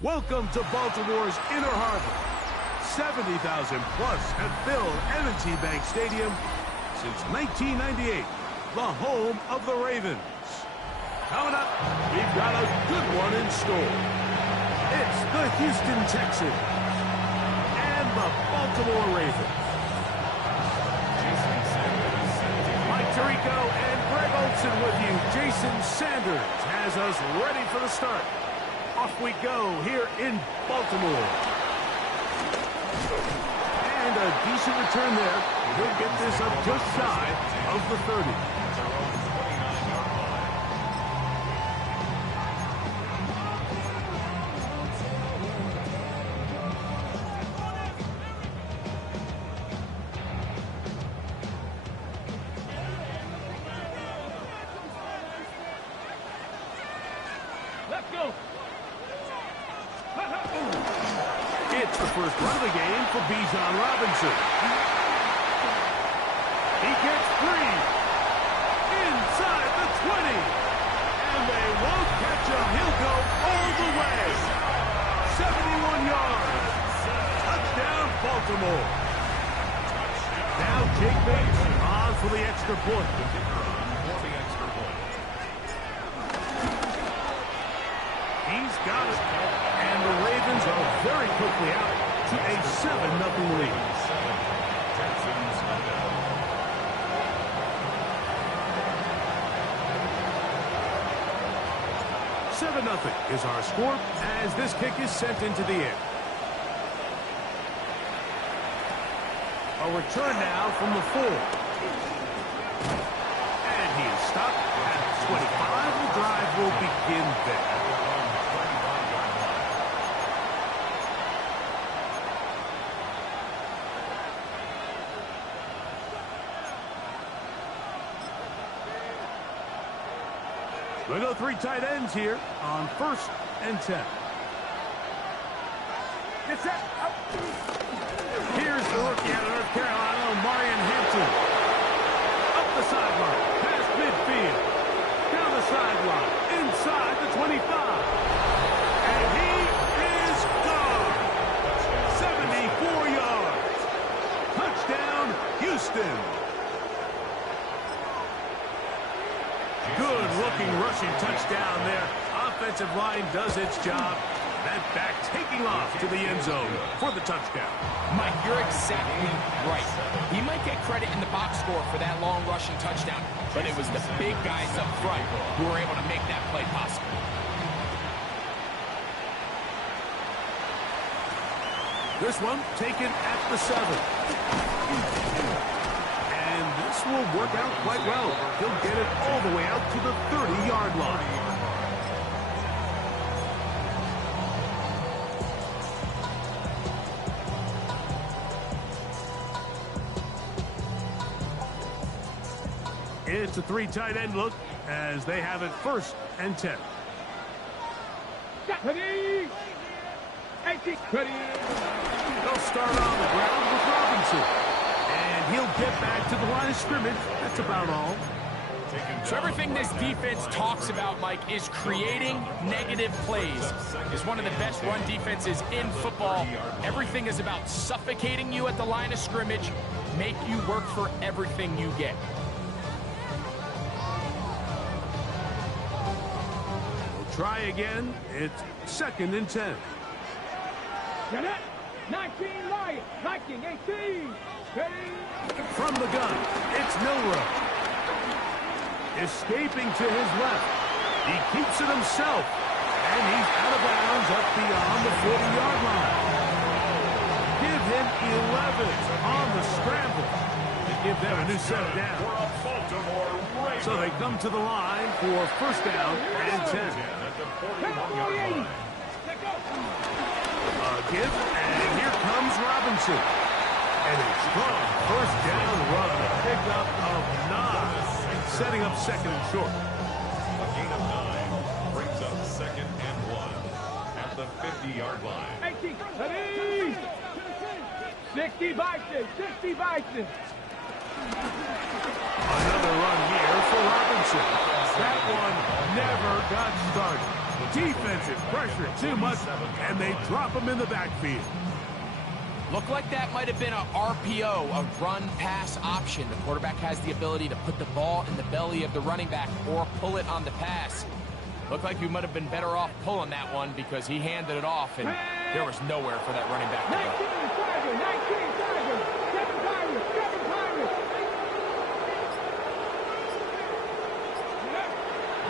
Welcome to Baltimore's Inner Harbor. 70,000 plus have filled M&T Bank Stadium since 1998, the home of the Ravens. Coming up, we've got a good one in store. It's the Houston Texans and the Baltimore Ravens. Mike Tirico and Greg Olson with you. Jason Sanders has us ready for the start. Off we go here in Baltimore. And a decent return there. He'll get this up just shy of the 30. Let's go. It's the first run of the game for Bijan Robinson. He gets free. Inside the 20. And they won't catch him. He'll go all the way. 71 yards. Touchdown, Baltimore. Now Jake Bates on for the extra point. He's got it. And the Ravens are very quickly out to a 7-0 lead. $7-0 is our score as this kick is sent into the air. A return now from the 4. And he is stopped at 25. The drive will begin there. We go 3 tight ends here on 1st and 10. Get set. Up. Here's the rookie out of North Carolina, Marion Hampton. Up the sideline, past midfield, down the sideline, inside the 25. And he is gone. 74 yards. Touchdown, Houston. Good-looking rushing touchdown there. Offensive line does its job. That back taking off to the end zone for the touchdown. Mike, you're exactly right. He might get credit in the box score for that long rushing touchdown, but it was the big guys up front who were able to make that play possible. This one taken at the 7. This will work out quite well. He'll get it all the way out to the 30-yard line. It's a 3 tight end look as they have it 1st and 10. They'll start on the ground with Robinson. And he'll get back to the line of scrimmage. That's about all. So everything this defense talks about, Mike, is creating negative plays. It's one of the best run defenses in football. Everything is about suffocating you at the line of scrimmage, make you work for everything you get. We'll try again. It's 2nd and 10. 19, Lions, 19, 18. From the gun, it's Milrow. Escaping to his left. He keeps it himself. And he's out of bounds up beyond the 40-yard line. Give him 11 on the scramble to give them a new set of downs. So they come to the line for first down and 10. A give, and here comes Robinson. And a strong first down run, a pickup of 9, setting up second and short. A gain of 9 brings up second and 1 at the 50-yard line. 18, 60 Bison, 60 Bison. Another run here for Robinson. That one never got started. Defensive pressure too much, and they drop him in the backfield. Looked like that might have been a RPO, a run-pass option. The quarterback has the ability to put the ball in the belly of the running back or pull it on the pass. Looked like you might have been better off pulling that one because he handed it off, and there was nowhere for that running back to go. 19 Tigers, 7 Pirates, 7 Pirates.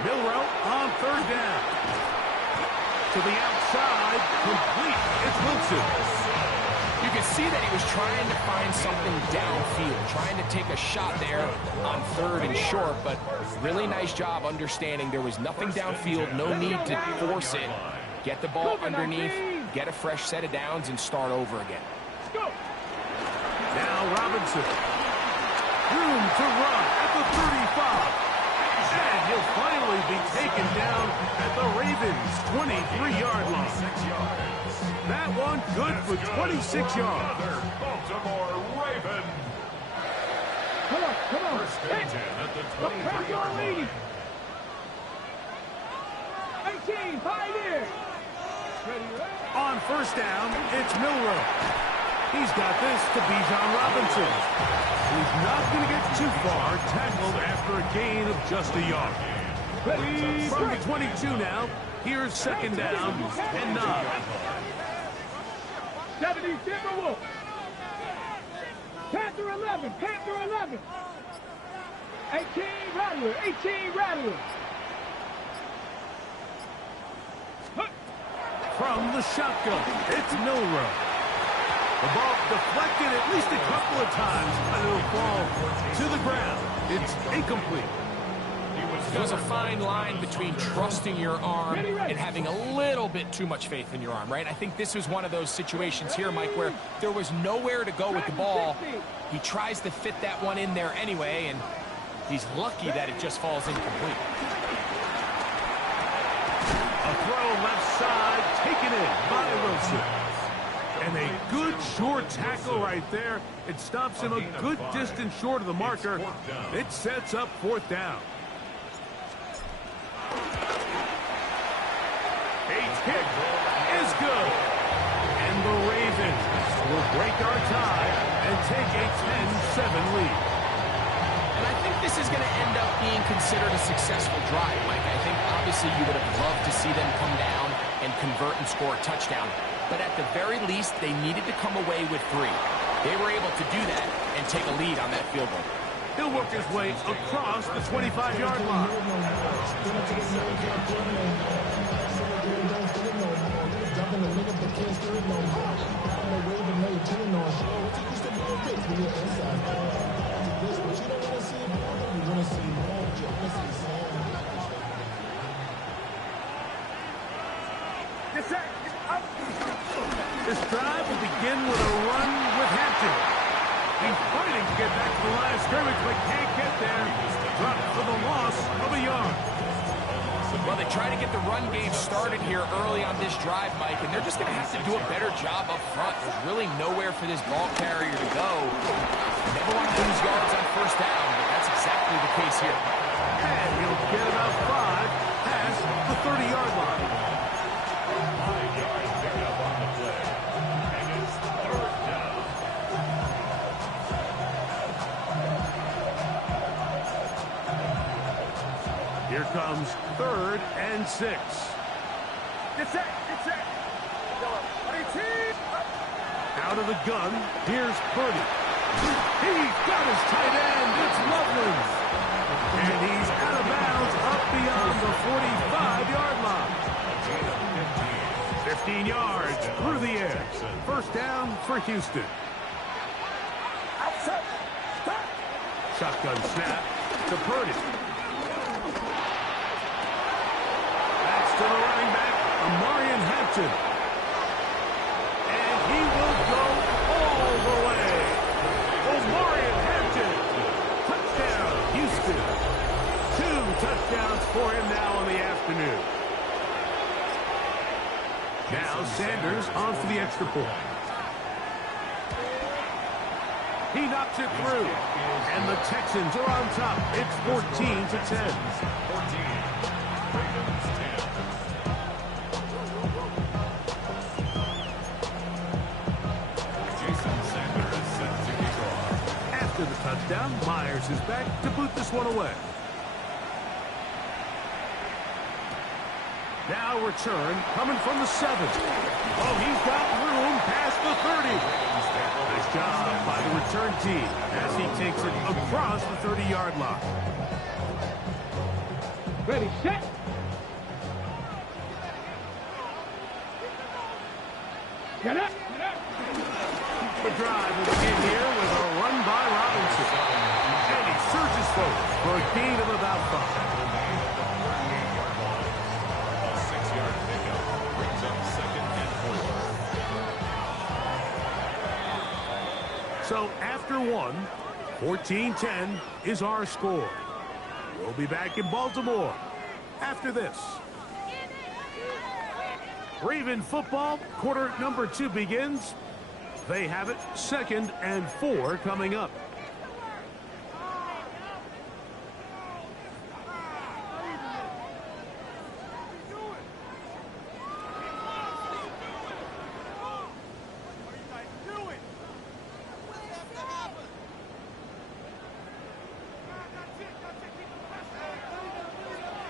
Milroe on third down. To the outside, complete. It's Wilson. You can see that he was trying to find something downfield, trying to take a shot there on third and short, but really nice job understanding there was nothing downfield, no need to force it. Get the ball underneath, get a fresh set of downs, and start over again. Now Robinson. Room to run at the 35. And he'll finally be taken down at the Ravens' 23-yard line. That one good for 26 yards. Baltimore Raven. Come on. First and 10 at the 23-yard line. 18 Pioneers. On first down, it's Milroe. He's got this to Bijan Robinson. He's not going to get too far, tackled after a gain of just a yard. From the 22 now, here's second down and 9. 70 Timberwolves. Panther 11, Panther 11. 18 Rattler, 18 Rattler. From the shotgun, it's Milroe. The ball deflected at least a couple of times, and it'll fall to the ground. It's incomplete. There's a fine line between trusting your arm and having a little bit too much faith in your arm, right? I think this was one of those situations here, Mike, where there was nowhere to go with the ball. He tries to fit that one in there anyway, and he's lucky that it just falls incomplete. A throw left side, taken in by Wilson. And a good short tackle right there. It stops him a good distance short of the marker. It sets up fourth down. Bates' kick is good. And the Ravens will break our tie and take a 10-7 lead. And I think this is going to end up being considered a successful drive, Mike. I think obviously you would have loved to see them come down and convert and score a touchdown. But at the very least, they needed to come away with 3. They were able to do that and take a lead on that field goal. He'll work his way across the 25-yard line. This drive will begin with a run with Hampton. He's fighting to get back to the line of scrimmage, but can't get there. Dropped for the loss of a yard. Well, they try to get the run game started here early on this drive, Mike, and they're just going to have to do a better job up front. There's really nowhere for this ball carrier to go. Never want to lose yards on first down, but that's exactly the case here. And he'll get about 5 past the 30-yard line. Here comes 3rd and 6. Get set. Out of the gun, here's Purdy. He's got his tight end. It's Loveland. And he's out of bounds up beyond the 45-yard line. 15 yards through the air. First down for Houston. Shotgun snap to Purdy. That's to the running back, Amarian Hampton. And he will go all the way. Amarian Hampton. Touchdown, Houston. 2 touchdowns for him now in the afternoon. Now Sanders on for the extra point. He knocks it through. And the Texans are on top. It's 14-10. 14. Ravens 10. Jason Sanders set to kick off. After the touchdown, Myers is back to boot this one away. Now return coming from the 7. Oh, he's got room past the 30. Nice job by the return team as he takes it across the 30-yard line. Ready, set. Get up. The drive will begin here with a run by Robinson. And he surges forward for a gain of about 5. So after 1, 14-10 is our score. We'll be back in Baltimore after this. Raven football, quarter number 2 begins. They have it 2nd and 4 coming up.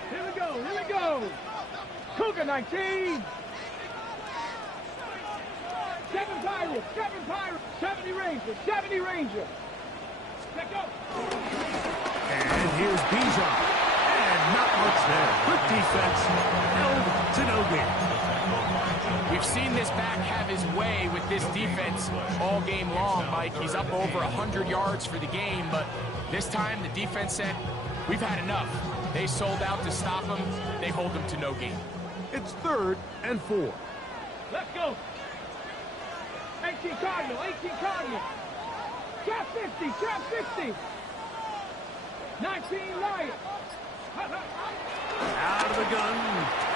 Here we go. Cougar 19. 7 Pirates, 70 Rangers, 70 Rangers. Let's go. And here's Bijan. And not much there. Good defense. Held to no gain. We've seen this back have his way with this defense all game long, Mike. He's up over 100 yards for the game, but this time the defense said, we've had enough. They sold out to stop him. They hold him to no gain. It's 3rd and 4. Let's go. 18 Cardinal, 18 Cardinal. Trap 50, trap 50. 19 Lion. Out of the gun.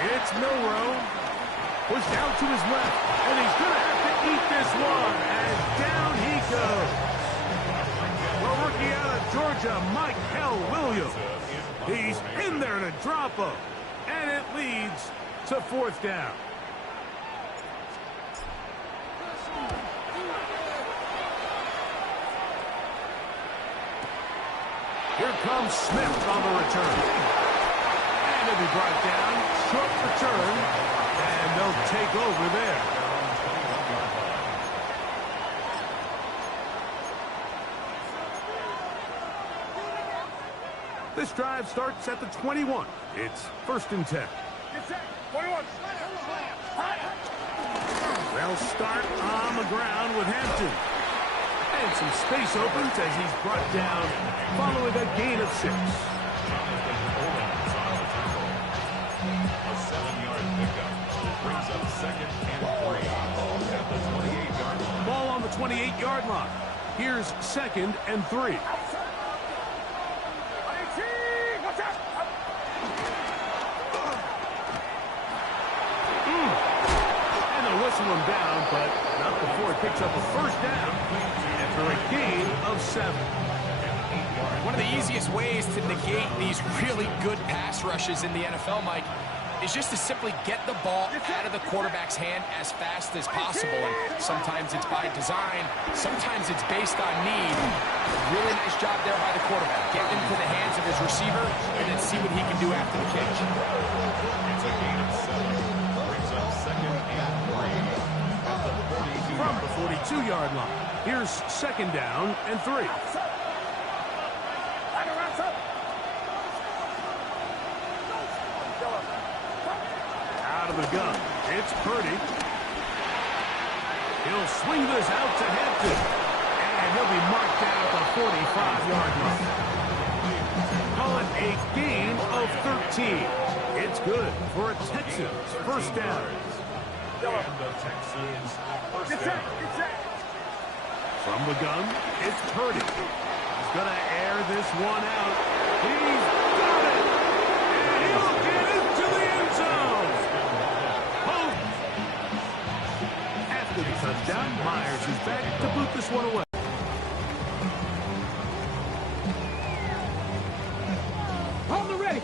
It's Milrow. Pushed out to his left. And he's going to have to eat this one. And down he goes. Well, rookie out of Georgia, Mike Williams. He's in there to drop him. And it leads to 4th down. Here comes Smith on the return. And he'll be brought down. Short return. And they'll take over there. This drive starts at the 21. It's 1st and 10. They'll start on the ground with Hampton. And some space opens as he's brought down following a gain of 6. A 7-yard pickup brings up 2nd and 3 at the 28-yard line. Ball on the 28-yard line. Here's 2nd and 3. Whistle him down, but not before he picks up a 1st down after a gain of 7. One of the easiest ways to negate these really good pass rushes in the NFL, Mike, is just to simply get the ball out of the quarterback's hand as fast as possible. And sometimes it's by design, sometimes it's based on need. Really nice job there by the quarterback. Get into the hands of his receiver and then see what he can do after the catch. It's a gain of 7. Brings up 2nd and 3 at the 42. From the 42-yard line. Here's 2nd down and 3. Out of the gun. It's Purdy. He'll swing this out to Hampton. And he'll be marked down at the 45-yard line. Call it a gain of 13. It's good for a Texans first down. And the Texans first down. From the gun, it's Purdy. He's going to air this one out. He's got it! And he'll get into the end zone! After the touchdown, Myers is back to boot this one away. On the ready.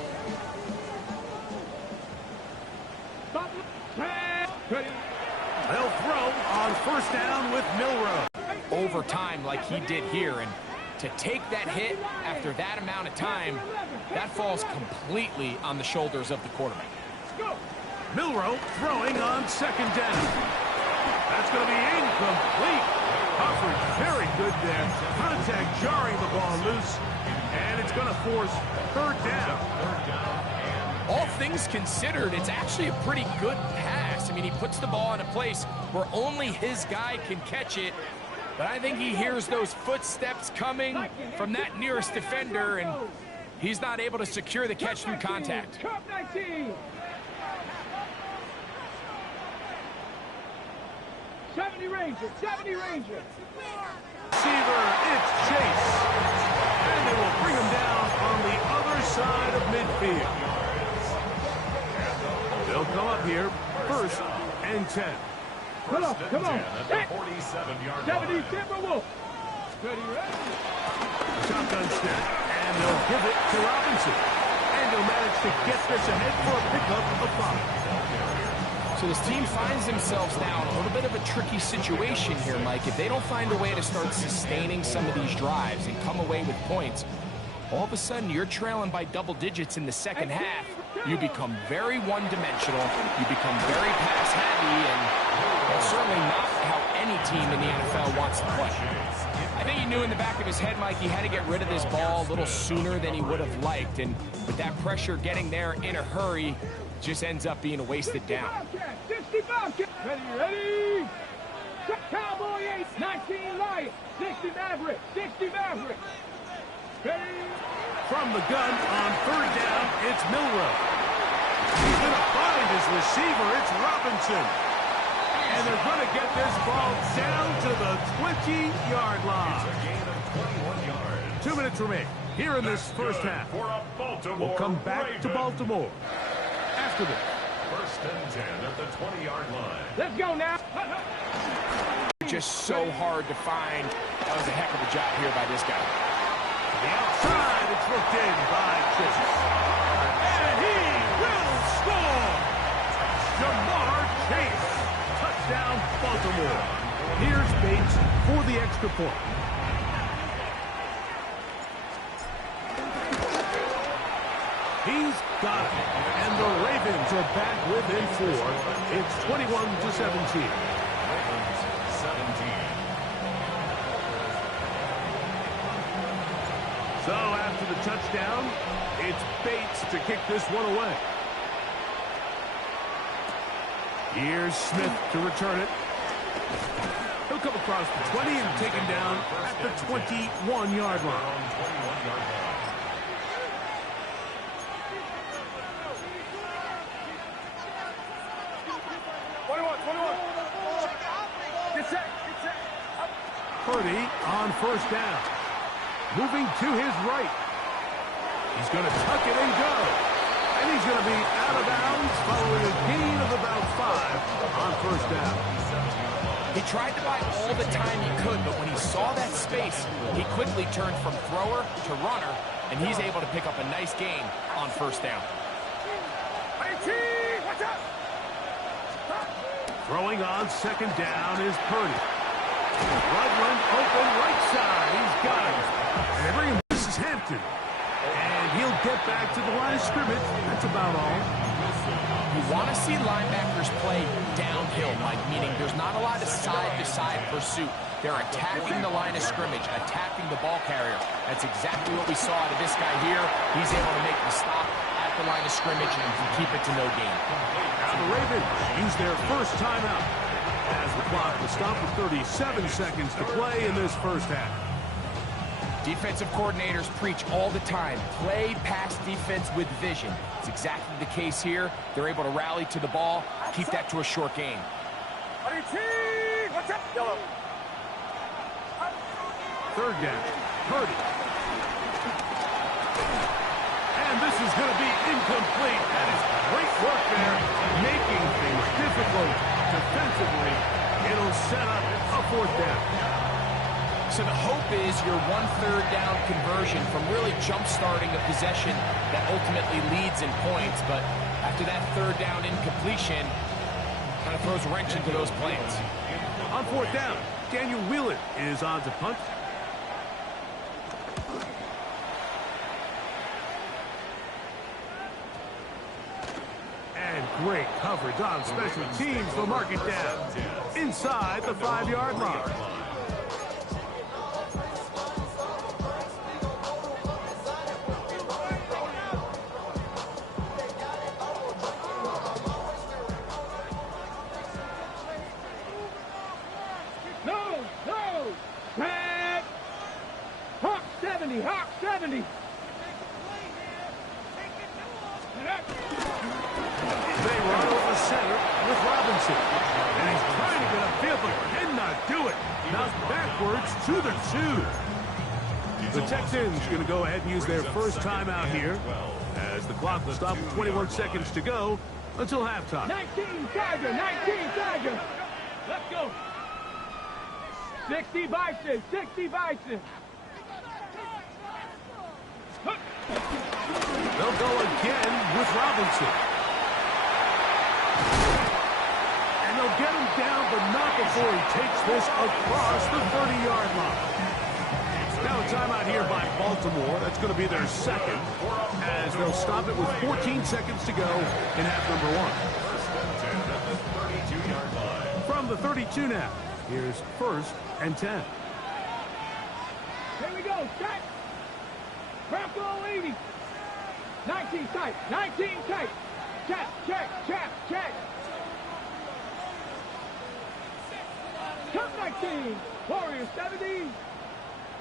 They'll throw on first down with Milrow. Overtime like he did here, and to take that hit after that amount of time, that falls completely on the shoulders of the quarterback. Milrow throwing on second down. That's going to be incomplete. Coverage very good there. Contact jarring the ball loose, and it's going to force third down. All things considered, it's actually a pretty good pass. I mean, he puts the ball in a place where only his guy can catch it. But I think he hears those footsteps coming from that nearest defender, and he's not able to secure the catch through contact. 70 Ranger, 70 Ranger. Receiver, it's Chase. And they will bring him down on the other side of midfield. They'll come up here, first and 10. Come on, come on. At the 47-yard 70 line. Timberwolf. Ready, ready. Shotgun snap, and they'll give it to Robinson. And he'll manage to get this ahead for a pickup of 5. So this team finds themselves now in a little bit of a tricky situation here, Mike. If they don't find a way to start sustaining some of these drives and come away with points, all of a sudden you're trailing by double digits in the second half. You become very one-dimensional. You become very pass-heavy, and that's certainly not how any team in the NFL wants to play. I think he knew in the back of his head, Mike, he had to get rid of this ball a little sooner than he would have liked, and with that pressure getting there in a hurry, just ends up being a wasted down. 60 Bobcat. Ready, ready. Cowboy 8, 19 Lion, 60 Maverick, 60 Maverick. Ready. From the gun on third down, it's Milrow. He's going to find his receiver. It's Robinson. And they're going to get this ball down to the 20-yard line. It's a gain of 21 yards. 2 minutes remain here in this first half. For a Baltimore We'll come back to Ravens. Baltimore after this. First and 10 at the 20-yard line. Let's go now. Just so hard to find. That was a heck of a job here by this guy. The outside, it's looked in by Chase. And he will score! Jamar Chase. Touchdown, Baltimore. Here's Bates for the extra point. He's got it. And the Ravens are back within 4. It's 21-17. Ravens 17. So after the touchdown, it's Bates to kick this one away. Here's Smith to return it. He'll come across the 20 and taken down at the 21-yard line. 21-yard line. Purdy on first down. Moving to his right. He's going to tuck it and go. And he's going to be out of bounds following a gain of about 5 on first down. He tried to buy all the time he could, but when he saw that space, he quickly turned from thrower to runner, and he's able to pick up a nice gain on first down. Throwing on second down is Purdy. Rudland open right side. He's got it. And they bring him. This is Hampton. And he'll get back to the line of scrimmage. That's about all. You want to see linebackers play downhill, Mike, meaning there's not a lot of side-to-side pursuit. They're attacking the line of scrimmage, attacking the ball carrier. That's exactly what we saw out of this guy here. He's able to make the stop at the line of scrimmage and can keep it to no gain. Now the Ravens use their first timeout. As the clock will stop with 37 seconds to play in this first half. Defensive coordinators preach all the time, play pass defense with vision. It's exactly the case here. They're able to rally to the ball, keep that to a short game. Third down, Purdy. And this is going to be incomplete. That is great work there, making things difficult defensively. It'll set up a fourth down. So the hope is your 1/3 down conversion from really jump-starting a possession that ultimately leads in points. But after that third down incompletion, kind of throws a wrench into those plans. On fourth down, Daniel Wheeler is on to punt. And great coverage on special teams to mark it down inside the 5-yard line. Hawk 70. They run over center with Robinson. And he's trying to get upfield, but cannot do it. Knocked backwards to the 2. The Texans going to go ahead and use their first timeout here as the clock will stop with 21 seconds to go until halftime. 19 Tiger. Let's go. 60 Bison. They'll go again with Robinson. And they'll get him down, but not before he takes this across the 30-yard line. Now a timeout here by Baltimore. That's going to be their second, as they'll stop it with 14 seconds to go in half number 1. From the 32 now, here's 1st and 10. Here we go, set. Bronco 80. 19 tight. Check. Come 19. Warriors 70.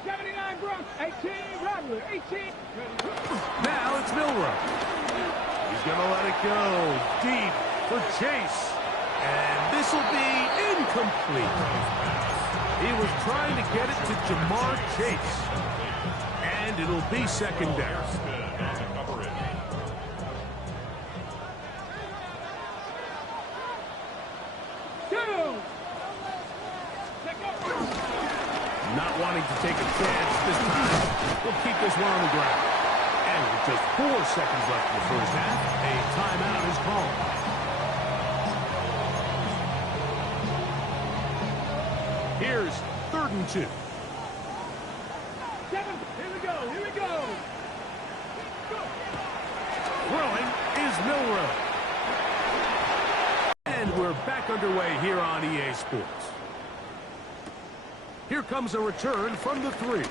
79 Bronx. 18 Rattler. 18. Now it's Milrow. He's going to let it go deep for Chase. And this will be incomplete. He was trying to get it to Jamar Chase. And it'll be second down. Not wanting to take a chance this time. We'll keep this one on the ground. And with just 4 seconds left in the first half, a timeout is called. Here's 3rd and 2. Here we go. Throwing is Milrow. And we're back underway here on EA Sports. Here comes a return from the 3.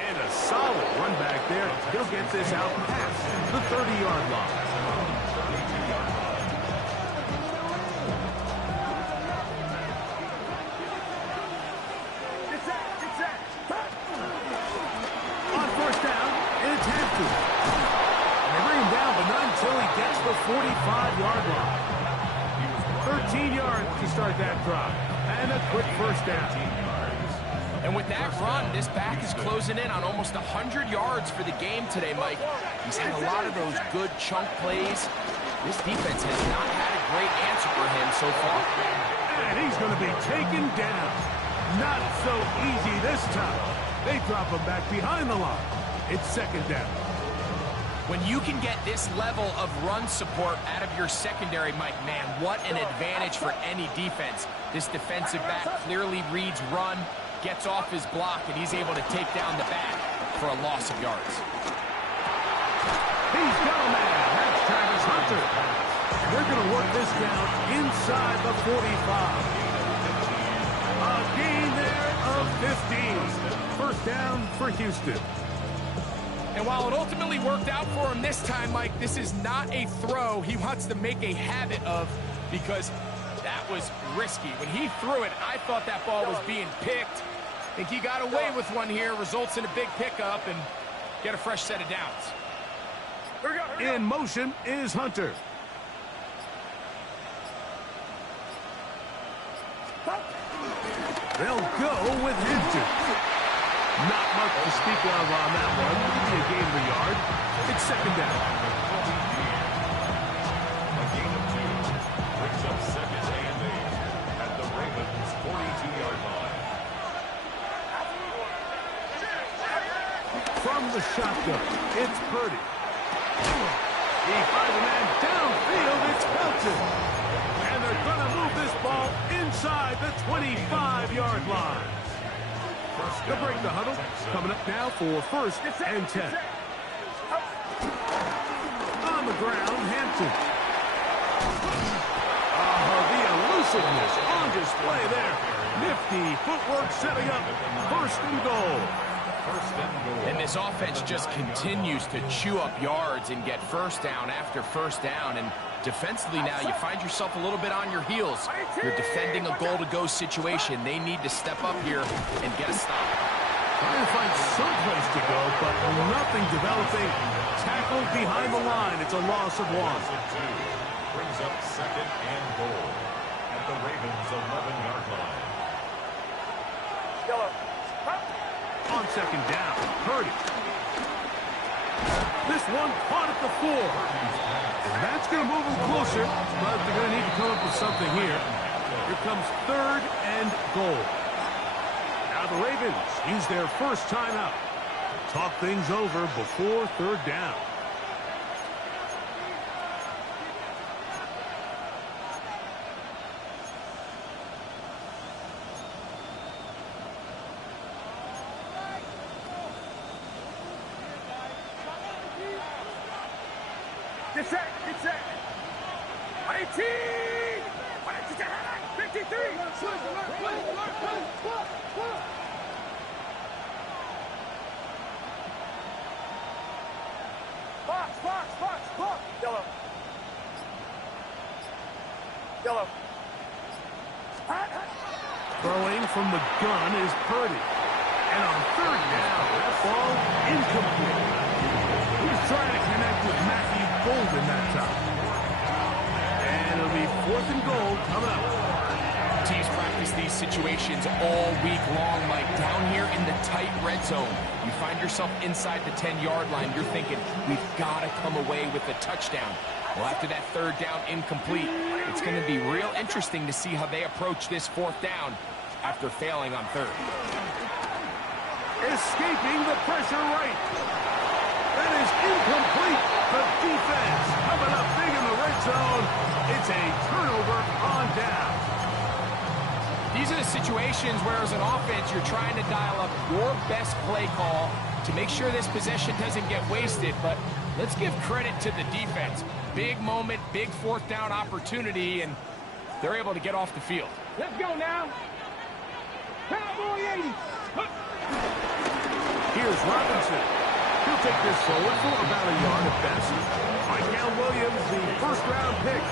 And a solid run back there. He'll get this out past the 30-yard line. On first down, it's Hampton. And they bring him down, but not until he gets the 45-yard line. 13 yards to start that drive. And a quick first down. And with that run, this back is closing in on almost 100 yards for the game today, Mike. He's had a lot of those good chunk plays. This defense has not had a great answer for him so far. And he's going to be taken down. Not so easy this time. They drop him back behind the line. It's second down. When you can get this level of run support out of your secondary, Mike, man, what an advantage for any defense. This defensive back clearly reads run, gets off his block, and he's able to take down the back for a loss of yards. He's got a man. That's Travis Hunter. They're going to work this down inside the 45. A gain there of 15. First down for Houston. And while it ultimately worked out for him this time, Mike, this is not a throw he wants to make a habit of. because that was risky. When he threw it, I thought that ball was being picked. I think he got away with one here, results in a big pickup and get a fresh set of downs. In motion is Hunter. They'll go with Hampton. Not much to speak of on that one. Maybe a gain of a yard. It's second down. A gain of 2 brings up second and 8 at the Ravens' 42-yard line. From the shotgun, it's Purdy. He finds a man downfield. It's Hilton. And they're going to move this ball inside the 25-yard line. They'll break the huddle. Coming up now for first and 10. On the ground, Hampton. The elusiveness on display there. Nifty footwork setting up first and goal. And this offense just continues to chew up yards and get first down after first down. And defensively now, you find yourself a little bit on your heels. You're defending a goal-to-go situation. They need to step up here and get a stop. Trying to find some place to go, but nothing developing. Tackled behind the line. It's a loss of 1. Brings up second and goal at the Ravens' 11-yard line. On second down, Purdy. This one caught at the 4. And that's going to move them closer, but they're going to need to come up with something here. Here comes third and goal. Now the Ravens use their first timeout. Talk things over before third down. Get set. 18! 53! Box! Yellow. Throwing from the gun is Purdy. And on third down, that ball incomplete. He was trying to connect with Matthew Golden that time. And it'll be fourth and goal coming up. Teams practice these situations all week long, like down here in the tight red zone. You find yourself inside the 10-yard line. You're thinking, we've got to come away with a touchdown. Well, after that third down incomplete, it's going to be real interesting to see how they approach this fourth down after failing on third. Escaping the pressure right. That is incomplete. The defense coming up big in the red zone. It's a turnover on down. These are the situations where, as an offense, you're trying to dial up your best play call to make sure this possession doesn't get wasted. But let's give credit to the defense. Big moment, big fourth down opportunity, and they're able to get off the field. Let's go now. Cowboy 80. Here's Robinson. He'll take this forward for about a yard at best. Michael Williams, the first-round pick,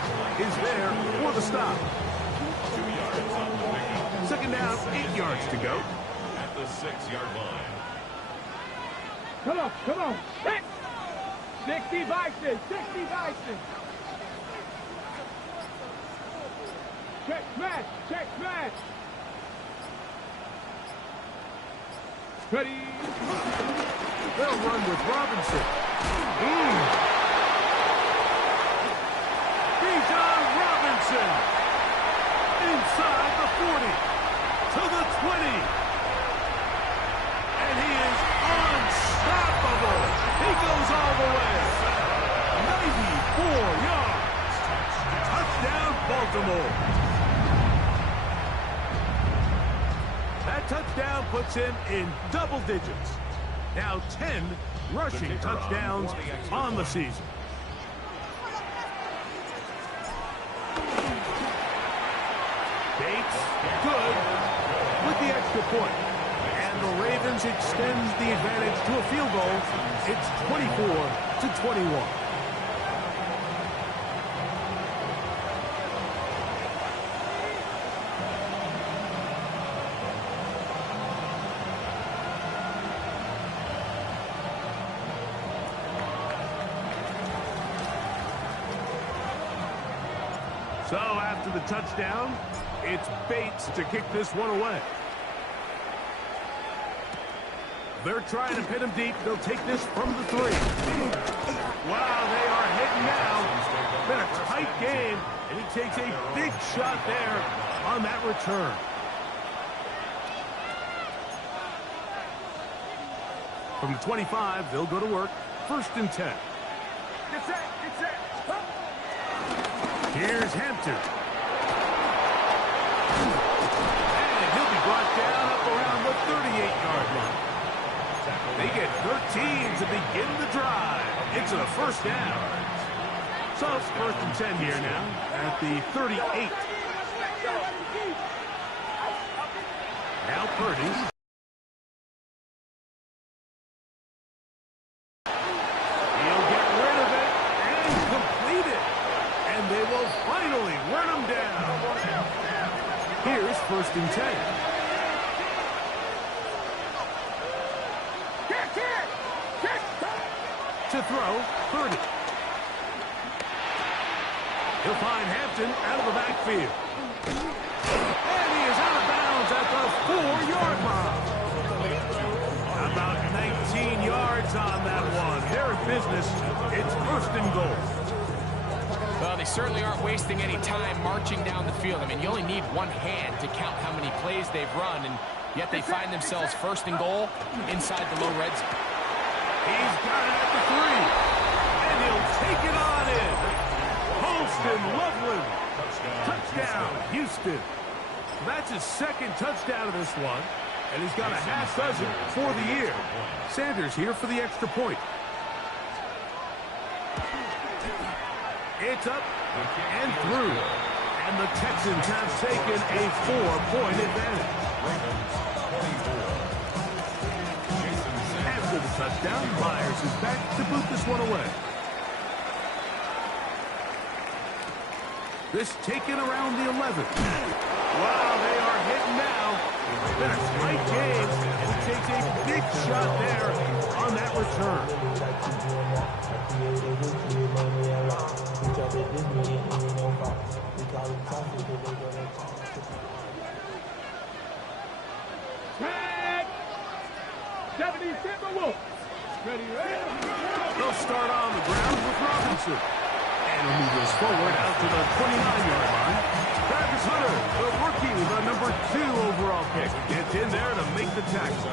is there for the stop. 2 yards on the pickup. Second down, 8 yards to go. At the 6-yard line. Come on. 60 Bison. Check smash. Ready. They'll run with Robinson. Bijan Robinson. Inside the 40. To the 20. And he is unstoppable. He goes all the way. 94 yards. Touchdown, Baltimore. That touchdown puts him in double digits. Now 10 rushing touchdowns on the season. Bates, good, with the extra point. And the Ravens extends the advantage to a field goal. It's 24-21. So after the touchdown, it's Bates to kick this one away. They're trying to pin him deep. They'll take this from the 3. Wow, they are hitting now. Been a tight game, and he takes a big shot there on that return. From the 25, they'll go to work. 1st and 10. Get set, get set. Here's Hampton. And he'll be brought down up around the 38-yard line. They get 13 to begin the drive. It's a 1st down. So it's 1st and 10 here now at the 38. Now Purdy. He'll get rid of it and complete it. And they will finally run him down. Here's 1st and 10. To throw, Purdy. He'll find Hampton out of the backfield. And he is out of bounds at the 4-yard line. About 19 yards on that one. They're in business. It's 1st and goal. Well, they certainly aren't wasting any time marching down the field. I mean, you only need one hand to count how many plays they've run, and yet they find themselves 1st and goal inside the low red zone. He's got it at the 3, and he'll take it on in. Holston Loveland. Touchdown, Houston. That's his 2nd touchdown of this one, and he's got a half dozen for the year. Sanders here for the extra point. It's up and through, and the Texans have taken a 4-point advantage. After the touchdown, Myers is back to boot this one away. This taken around the 11. Wow, they are hitting now. It's been a tight game, and he takes a big shot there on that return. Tag! 70 Timberwolves. Ready, ready. They'll start on the ground with Robinson. And he'll move this forward out to the 29-yard line. Travis Hunter, the rookie with a number 2 overall pick, gets in there to make the tackle.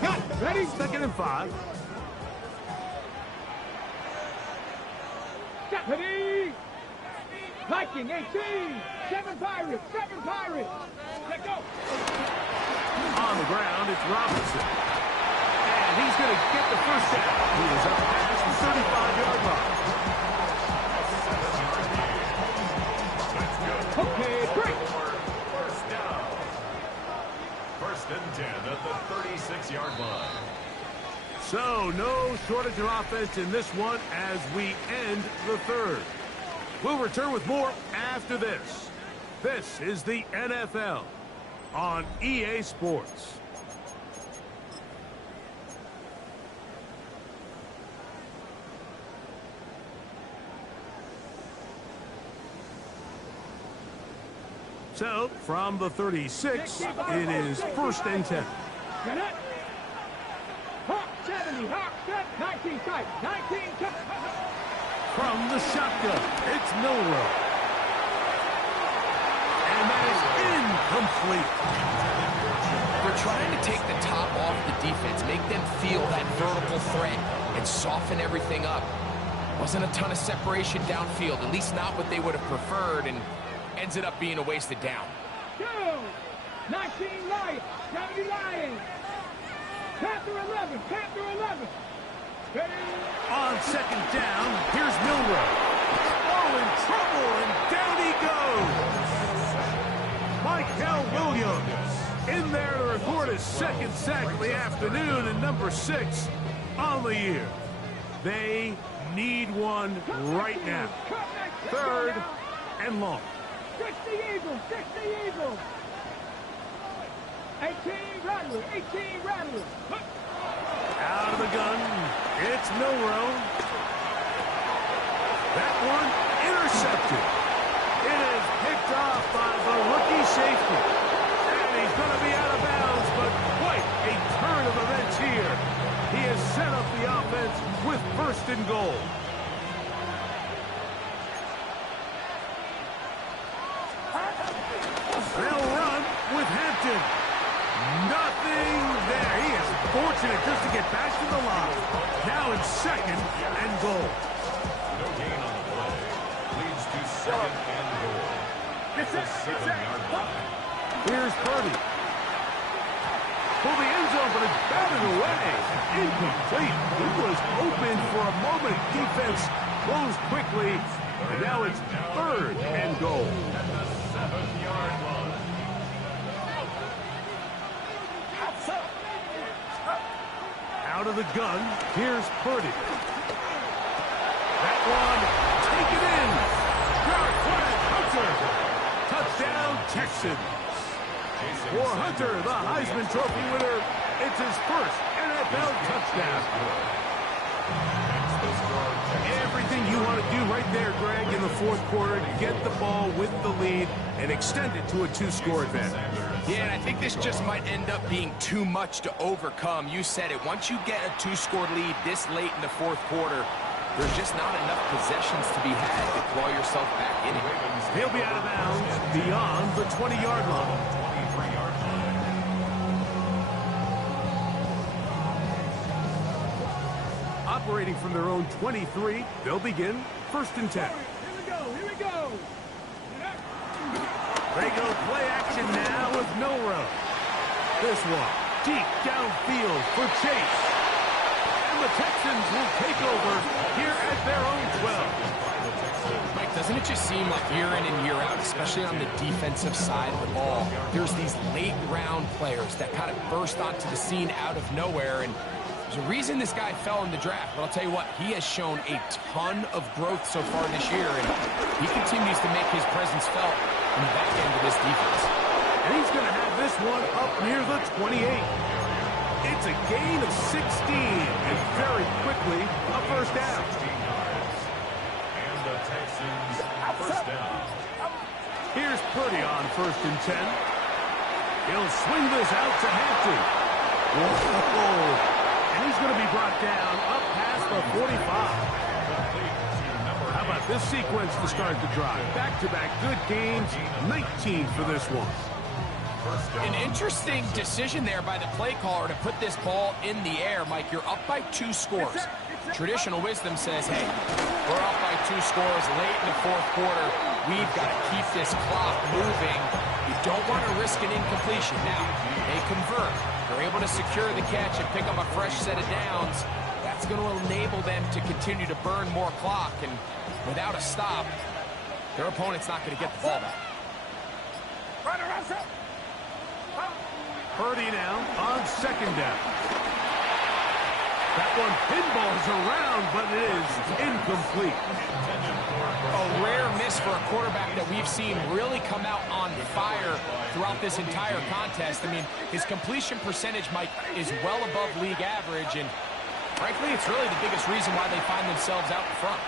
Got it. Ready? 2nd and 5. Ready. Viking 18. 7 Pirates. 7 Pirates. Let go. On the ground, it's Robinson. And he's going to get the 1st down. He was up past the 35-yard line. Okay, break. 1st down. 1st and 10 at the 36-yard line. So, no shortage of offense in this one as we end the 3rd. We'll return with more after this. This is the NFL on EA Sports. So, from the 36, it is 1st and 10. Get it. Hawk 70. Hawk 19 tight. 19 tight. From the shotgun, it's Milrow. And that is incomplete. They're trying to take the top off the defense, make them feel that vertical threat, and soften everything up. Wasn't a ton of separation downfield, at least not what they would have preferred, and ends it up being a wasted down. 2. 19 Lions. 70 Lions. Panther 11. Panther 11. Ready. On 2nd down, here's Milrow. Oh, in trouble, and down he goes. Michael Williams in there to record his 2nd sack of the afternoon, and number 6 on the year. They need one right now. 3rd and long. 60 Eagles. 60 Eagles. 18 Rattlers. 18 Rattlers. Out of the gun. It's Milrow. That one intercepted. It is picked off by the rookie safety. And he's going to be out of bounds, but quite a turn of events here. He has set up the offense with first and goal. They'll run with Hampton. Nothing there. He is fortunate just to get back to the line. Now in second and goal. No gain on the play. Leads to second and goal. Get set. Here's Purdy. For the end zone, but it's batted away. Incomplete. He was open for a moment. Defense closed quickly. And now it's third and goal. At the 7-yard line. Out of the gun, here's Purdy. That one, take it in. Hunter. Touchdown, Texans. For Hunter, the Heisman Trophy winner, it's his first NFL touchdown. Everything you want to do right there, Greg, in the fourth quarter, get the ball with the lead and extend it to a two-score advantage. Yeah, and I think this just might end up being too much to overcome. You said it. Once you get a two-score lead this late in the fourth quarter, there's just not enough possessions to be had to claw yourself back in it. He'll be out of bounds beyond the 20-yard line. 23-yard line. Operating from their own 23, they'll begin first and 10. Here we go. They go play action now with Milrow. This one, deep downfield for Chase. And the Texans will take over here at their own 12. Mike, doesn't it just seem like year in and year out, especially on the defensive side of the ball, there's these late-round players that kind of burst onto the scene out of nowhere, and there's a reason this guy fell in the draft, but I'll tell you what, he has shown a ton of growth so far this year, and he continues to make his presence felt in the back end of this defense. And he's going to have this one up near the 28. It's a gain of 16, and very quickly, a first down. 16 yards. And the Texans first down. Here's Purdy on first and 10. He'll swing this out to Hampton. Whoa. And he's going to be brought down up past the 45. How about this sequence to start the drive? Back-to-back good games, 19 for this one. An interesting decision there by the play caller to put this ball in the air. Mike, you're up by 2 scores. Traditional wisdom says, hey, we're up by 2 scores late in the fourth quarter. We've got to keep this clock moving. You don't want to risk an incompletion. Now, they convert. They're able to secure the catch and pick up a fresh set of downs. That's going to enable them to continue to burn more clock. And without a stop, their opponent's not going to get the ball back. Purdy now on second down. That one pinballs around, but it is incomplete. A rare miss for a quarterback that we've seen really come out on fire throughout this entire contest. I mean, his completion percentage, Mike, is well above league average, and frankly, it's really the biggest reason why they find themselves out in front.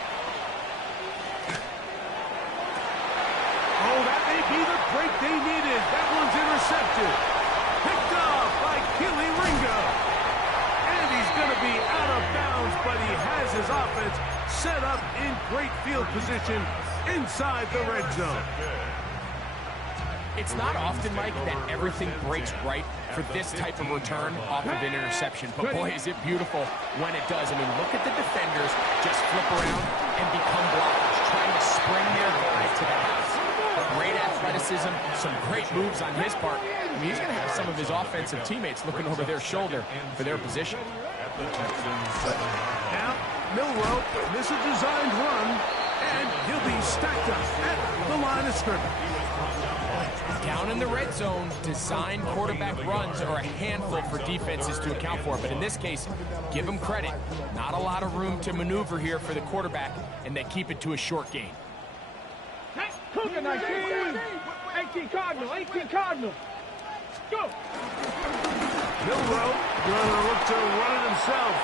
Oh, that may be the break they needed. That one's intercepted. Picked off by Keely Ringo. And he's going to be out of bounds, but he has his offense set up in great field position inside the red zone. It's not often, Mike, that everything breaks right for this type of return off of an interception. But boy, is it beautiful when it does. I mean, look at the defenders just flip around and become blockers, trying to spring their guy to the house. Great athleticism, some great moves on his part. I mean, he's going to have some of his offensive teammates looking over their shoulder for their position. Now, Milrow, this is a designed run, and he'll be stacked up at the line of scrimmage. Down in the red zone, designed quarterback runs are a handful for defenses to account for. But in this case, give them credit. Not a lot of room to maneuver here for the quarterback, and they keep it to a short gain. Cougar 19. 18 Cardinal. Go. Milrow Going to look to run it himself.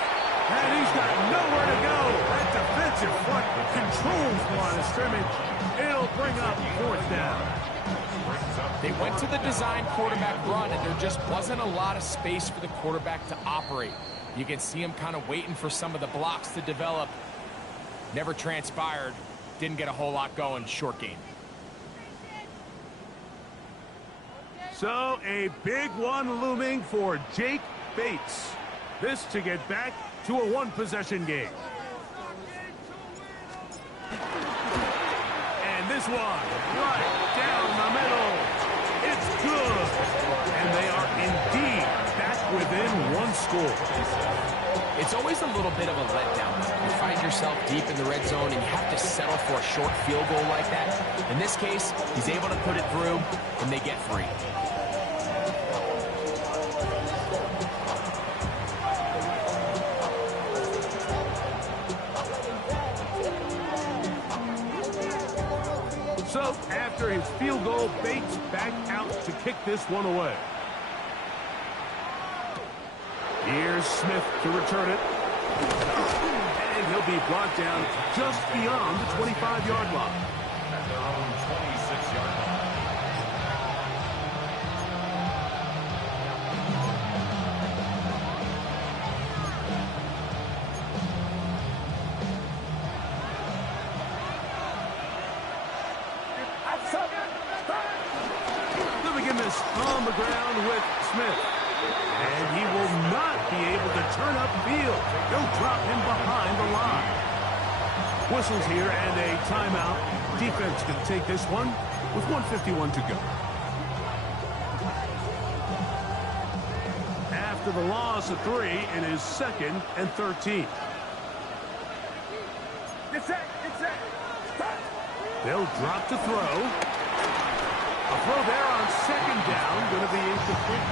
And he's got nowhere to go. That defensive front controls the line of scrimmage. It'll bring up 4th down. They went to the design quarterback run, and there just wasn't a lot of space for the quarterback to operate. You can see him kind of waiting for some of the blocks to develop. Never transpired. Didn't get a whole lot going. Short game. So a big one looming for Jake Bates. This to get back to a one-possession game. And this one right down the middle. It's good. And they are indeed back within one score. It's always a little bit of a letdown. You find yourself deep in the red zone and you have to settle for a short field goal like that. In this case, he's able to put it through, and they get free. So, after his field goal, Bates back out to kick this one away. Here's Smith to return it. And he'll be brought down just beyond the 25-yard line. At their own 26-yard line. They'll begin this on the ground with Smith. And he will not be able to turn upfield. They'll drop him behind the line. Whistles here and a timeout. Defense can take this one with 1:51 to go. After the loss of 3, it is 2nd and 13. They'll drop to throw. A throw there on 2nd down, going to be incomplete.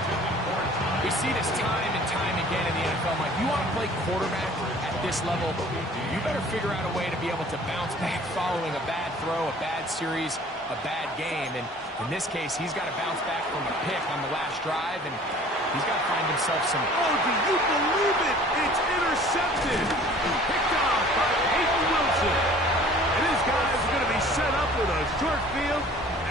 We see this time and time again in the NFL. Mike, you want to play quarterback at this level, you better figure out a way to be able to bounce back following a bad throw, a bad series, a bad game. And in this case, he's got to bounce back from a pick on the last drive, and he's got to find himself some... Oh, do you believe it? It's intercepted. Picked off by Peyton Wilson. And his guys are going to be set up with a short field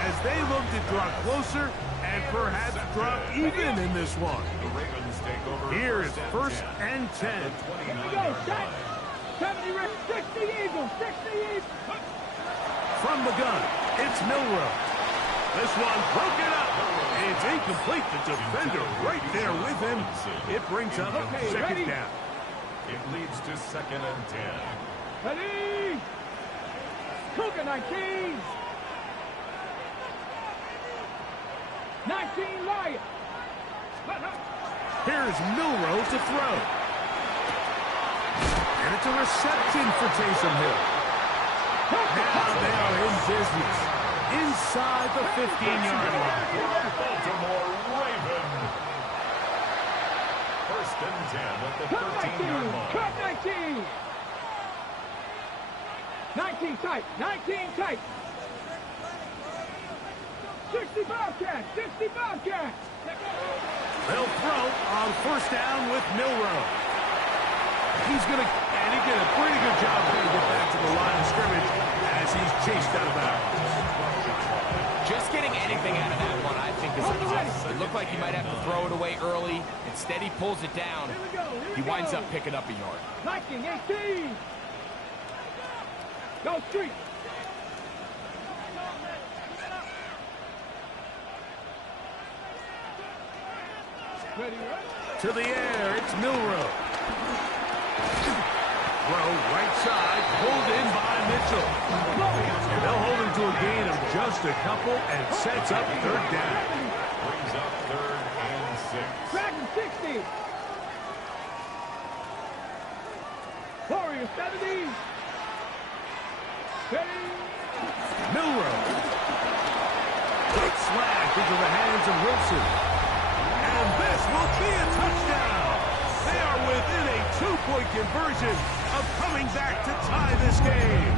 as they look to draw closer and perhaps drop even in this one. The Ravens take over. Here is 1st and 10. Here we go, shot. 70 Rick, 60 Eagles, 60 Eagles. From the gun, it's Milroe. This one broken up. It's incomplete. The defender right there with him. It brings up 2nd down. It leads to 2nd and 10. Ready? Cougar 19. 19 Lions. Here's Milroe to throw. And it's a reception for Taysom Hill. Now they are in business. Inside the 15-yard line. Baltimore Raven. 1st and 10 at the 13-yard line. Cut 19. 19 tight. 19 tight. 60 Bobcats. 60 Bobcats. They'll throw on 1st down with Milroe. He's going to, and he did a pretty good job trying to get back to the line of scrimmage as he's chased out of bounds. Just getting anything out of that one, I think, is a plus. It looked like he might have to throw it away early. Instead, he pulls it down. He winds up picking up a yard. 19, 18. Go street. Ready, To the air, it's Milroe. Throw right side, pulled in by Mitchell. And they'll hold him to a gain of just a couple and sets up 3rd down. Brings up 3rd and 6. Dragon 60. Warriors 70. Ready. Milroe. Quick slash into the hands of Wilson. And this will be a touchdown. They are within a 2-point conversion of coming back to tie this game.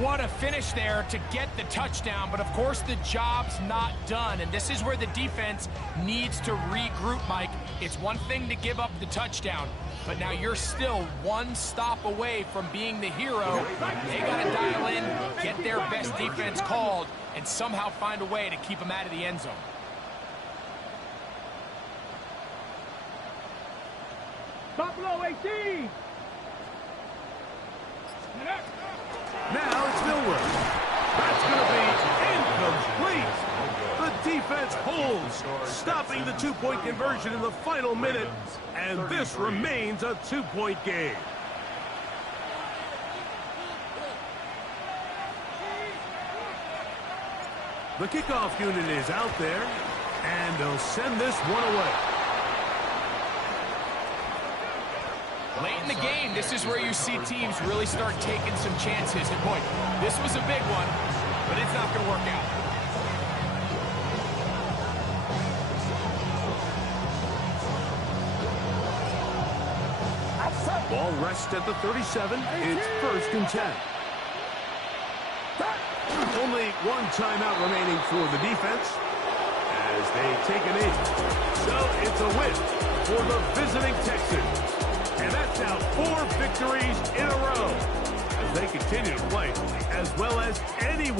What a finish there to get the touchdown, but of course the job's not done, and this is where the defense needs to regroup, Mike. It's one thing to give up the touchdown, but now you're still one stop away from being the hero. They got to dial in, get their best defense called, and somehow find a way to keep them out of the end zone. Buffalo 18. Now it's Millward. That's going to be incomplete. The defense holds, stopping the two-point conversion in the final minute, and this remains a two-point game. The kickoff unit is out there, and they'll send this one away. Late in the game, this is where you see teams really start taking some chances. And boy, this was a big one, but it's not going to work out. Ball rests at the 37. It's 1st and 10. Only one timeout remaining for the defense as they take an knee. So it's a win for the visiting Texans. And that's now 4 victories in a row as they continue to play as well as anyone.